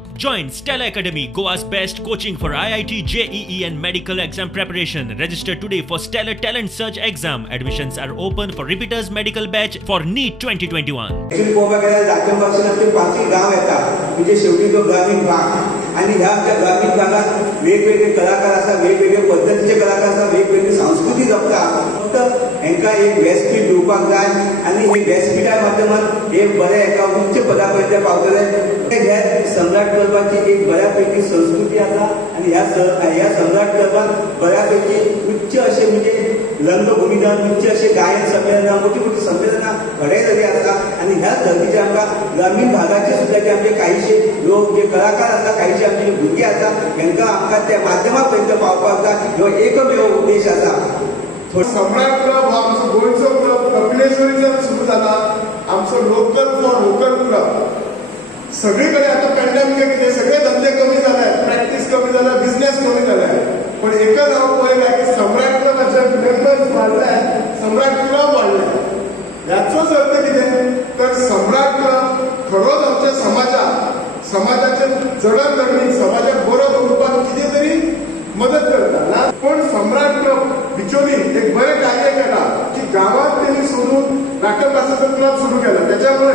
Join Stella Academy, Goa's best coaching for IIT, JEE and medical exam preparation. Register today for Stellar Talent Search exam. Admissions are open for repeaters medical batch for NEET 2021. Actually पळोवपाक गेल्यार जात्यापासून आमचे 5 गांव येतात म्हणजे शेवटी तो ग्रामीण भाग आणि ह्या ग्रामीण भागात वेगवेगळे कलाकार आसा, वेगवेगळे पद्धतीचे कलाकार आसा, वेगवेगळी संस्कृती जपता. फक्त हांकां एक व्यासपीठ दिवपाक जाय आणि हे व्यासपीठा माध्यमात एक बरे एका उच्च पदापर्यंत पावतले. हे सम्राट क्लबाची एक बऱ्यापैकी संस्कृती आसा आणि ह्या सम्राट क्लबान बऱ्यापैकी उच्च असे म्हणजे रंगभूमीदान, उच्च असे गायन संमेलनां, मोठी मोठी संमेलनां घडयलेली आसा आणि ह्या धर्तीचे आमकां ग्रामीण भागाचे सुद्धा जे आमचे काहीशे लोक जे कलाकार आसा, काहीशे आमचे भुरगे आसा, हांकां आमकां त्या माध्यमा पर्यंत पावपाक जाय ह्यो एकमेव उद्देश आसा. सम्राट क्लब हो आमचो गोंयचो क्लब कपिलेश्वरीच्यान सुरू जाला. आमचो लोकल फॉर वोकल क्लब. सगळीकडे आता पॅन्डेमिक कितें सगळे धंदे कमी झाले, प्रॅक्टिस कमी झाला, बिझनेस कमी झाला. पण एकच हांव पळयलां की सम्राट क्लबाचे मेंबर्स वाडले, सम्राट क्लब वाडले. ह्याचोच अर्थ कितें तर सम्राट क्लब खरोच आमच्या समाजाचे जडणघडणीक समाजाक बरो दवरपाक कितें तरी मदत करता. पण सम्राट क्लब बिचोली एक बरें कार्य केला की गावात त्यांनी सोडून नाट्यभासाचो क्लब सुरू केला. त्याच्यामुळे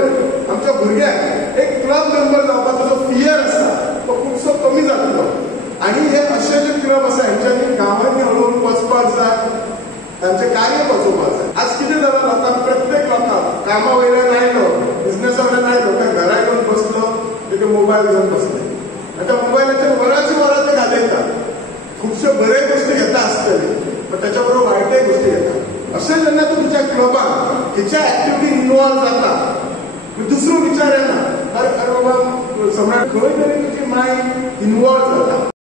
आमच्या भुरग्यांक एक क्लब मेंबर जावपाचो जो फियर आसा तो खूबसो कमी जातलो. आणि हे असे जे क्लब आसा हांच्यांनी गांवांनी हळूहळू वचपाक जाय, तांचे कार्य वचोवपाक जाय. आज कितें जालां लोकांक, प्रत्येक लोकांक कामा वयल्यान आयलो, बिझनेसा वयल्यान आयलो काय घरा येवन बसलो, तेका मोबायल घेवन बसले. त्या मोबायलाचेर वरांची वरां ते घालयतात. खूपशे बरे गोष्टी घेता आसतले पण त्याच्या बरोबर वायटय गोष्टी घेता. अशें जेन्ना तूं तुज्या क्लबान खंयच्या ऍक्टिव्हिटीन इन्वॉल्व जाता, दुसरो विचार येना अरे बाबा सम्राट खंय तरी तुजी मायंड इन्वॉल्व जाता.